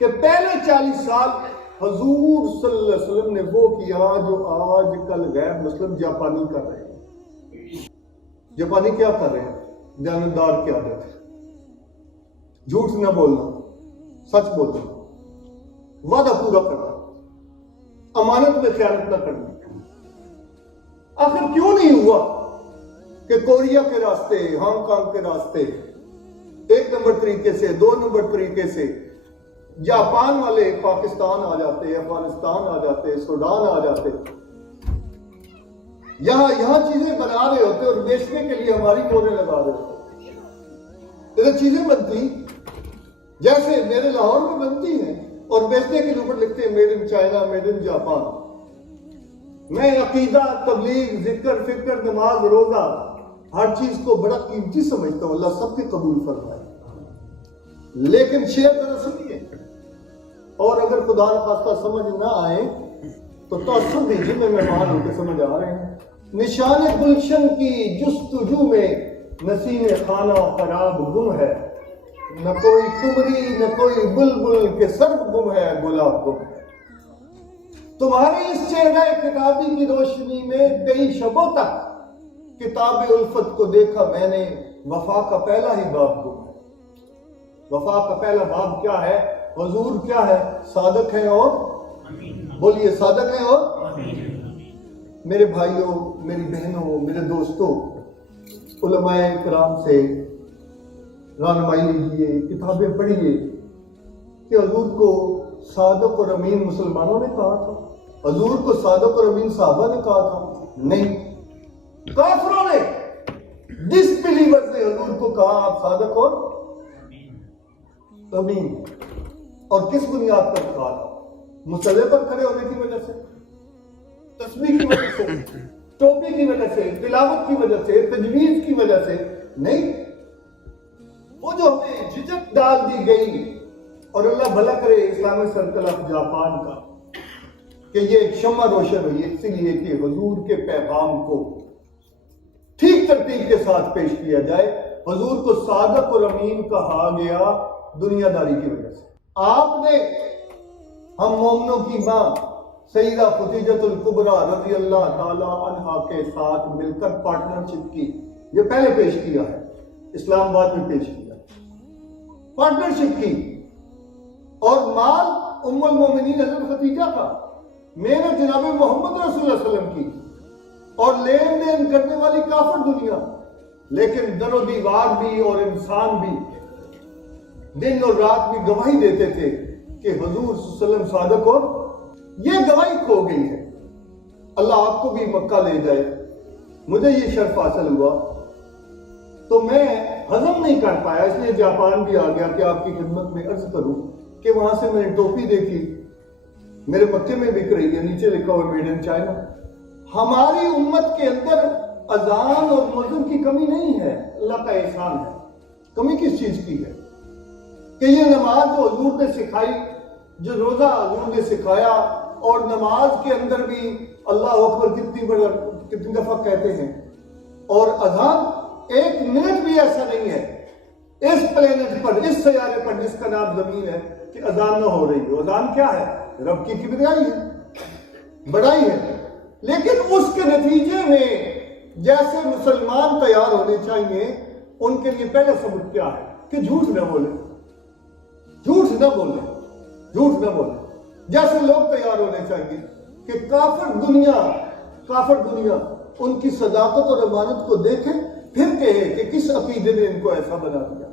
کہ پہلے 40 سال حضور صلی اللہ علیہ وسلم نے وہ کیا جو آج کل غیر مسلم جاپانی کر رہے ہیں۔ جاپانی کیا کر رہے ہیں؟ جانبدار کی عادت ہے، جھوٹ نہ بولنا، سچ بولنا، وعدہ پورا کرنا، امانت میں خیانت نہ کرنا۔ آخر کیوں نہیں ہوا کہ کوریا کے راستے، ہانگ کانگ کے راستے 1 نمبر طریقے سے، 2 نمبر طریقے سے جاپان والے پاکستان آ جاتے، افغانستان آ جاتے، سوڈان آ جاتے، یہاں چیزیں بنا رہے ہوتے اور بیچنے کے لیے ہماری موریں لگا رہے ہوتے۔ ادھر چیزیں بنتی جیسے میرے لاہور میں بنتی ہیں اور بیچنے کے اوپر لکھتے ہیں made in China, made in Japan. میں عقیدہ، تبلیغ، ذکر، فکر، نماز، روزہ ہر چیز کو بڑا قیمتی سمجھتا ہوں، اللہ سب کے قبول فرمائے، لیکن شیئر کرنا سنیے، اور اگر خدا نخواستہ سمجھ نہ آئے تو تأثر دیجیے، میں مہمان ہو کے سمجھ آ رہے ہیں۔ نشان گلشن کی جستجو میں نسیم خانہ خراب گم ہے، نہ کوئی کمری نہ کوئی بلبل کے سرد گم ہے، گلاب گم ہے۔ تمہاری اس چہرہ کتابی کی روشنی میں کئی شبوں تک کتاب الفت کو دیکھا میں نے، وفا کا پہلا ہی باب گم ہے۔ وفا کا پہلا باب کیا ہے؟ حضور کیا ہے؟ صادق ہیں اور بولیے صادق ہیں اور میرے بھائیوں، میری بہنوں، میرے دوستوں، علماء کرام سے رہنمائی لیجیے، کتابیں پڑھیے کہ حضور کو صادق اور امین مسلمانوں نے کہا تھا؟ حضور کو صادق اور امین صحابہ نے کہا تھا؟ نہیں، کافروں نے، ڈس بلیورز نے حضور کو کہا آپ صادق اور امین۔ اور کس بنیاد پر کہا تھا؟ مصلی پر کھڑے ہونے کی وجہ سے، تسبیح کی وجہ سے، ٹوپی کی وجہ سے، تلاوت کی وجہ سے، تجویز کی وجہ سے نہیں۔ وہ جو ہمیں جھجک ڈال دی گئی، اور اللہ بھلا کرے اسلامی سرکل آف جاپان کا کہ یہ ایک شمع روشن ہوئی اس لیے کہ حضور کے پیغام کو ٹھیک ترتیب کے ساتھ پیش کیا جائے۔ حضور کو صادق اور امین کہا گیا دنیا داری کی وجہ سے۔ آپ نے ہم مومنوں کی ماں سیدہ خدیجہ الکبریٰ رضی اللہ تعالی عنہا کے ساتھ مل کر پارٹنرشپ کی، یہ پہلے پیش کیا ہے، اسلام آباد میں پیش کیا، پارٹنرشپ کی، اور مال ام المومنین حضرت خدیجہ کا، محنت جناب محمد رسول اللہ صلی اللہ علیہ وسلم کی، اور لین دین کرنے والی کافر دنیا، لیکن در و دیوار بھی اور انسان بھی دن اور رات بھی گواہی دیتے تھے کہ حضور صلی اللہ علیہ وسلم صادق، اور یہ گواہی کھو گئی ہے۔ اللہ آپ کو بھی مکہ لے جائے، مجھے یہ شرف حاصل ہوا تو میں ہضم نہیں کر پایا، اس لیے جاپان بھی آ گیا کہ آپ کی خدمت میں عرض کروں کہ وہاں سے میں نے ٹوپی دیکھی، میرے مکے میں بک رہی ہے، نیچے لکھا ہوا میڈ ان چائنا۔ ہماری امت کے اندر اذان اور مؤذن کی کمی نہیں ہے، اللہ کا احسان ہے۔ کمی کس چیز کی ہے؟ کہ یہ نماز جو حضور نے سکھائی، جو روزہ حضور نے سکھایا، اور نماز کے اندر بھی اللہ اکبر کتنی دفعہ کہتے ہیں، اور اذان 1 منٹ بھی ایسا نہیں ہے اس پلینٹ پر، اس سیارے پر جس کا نام زمین ہے، کہ اذان نہ ہو رہی ہو۔ اذان کیا ہے؟ رب کی کبریائی ہے، بڑائی ہے، لیکن اس کے نتیجے میں جیسے مسلمان تیار ہونے چاہیے، ان کے لیے پہلا سبب کیا ہے؟ کہ جھوٹ نہ بولے، جھوٹ نہ بولے، جھوٹ نہ بولے۔ جیسے لوگ تیار ہونے چاہیے کہ کافر دنیا ان کی صداقت اور امانت کو دیکھے، پھر کہے کہ کس عقیدے نے ان کو ایسا بنا دیا۔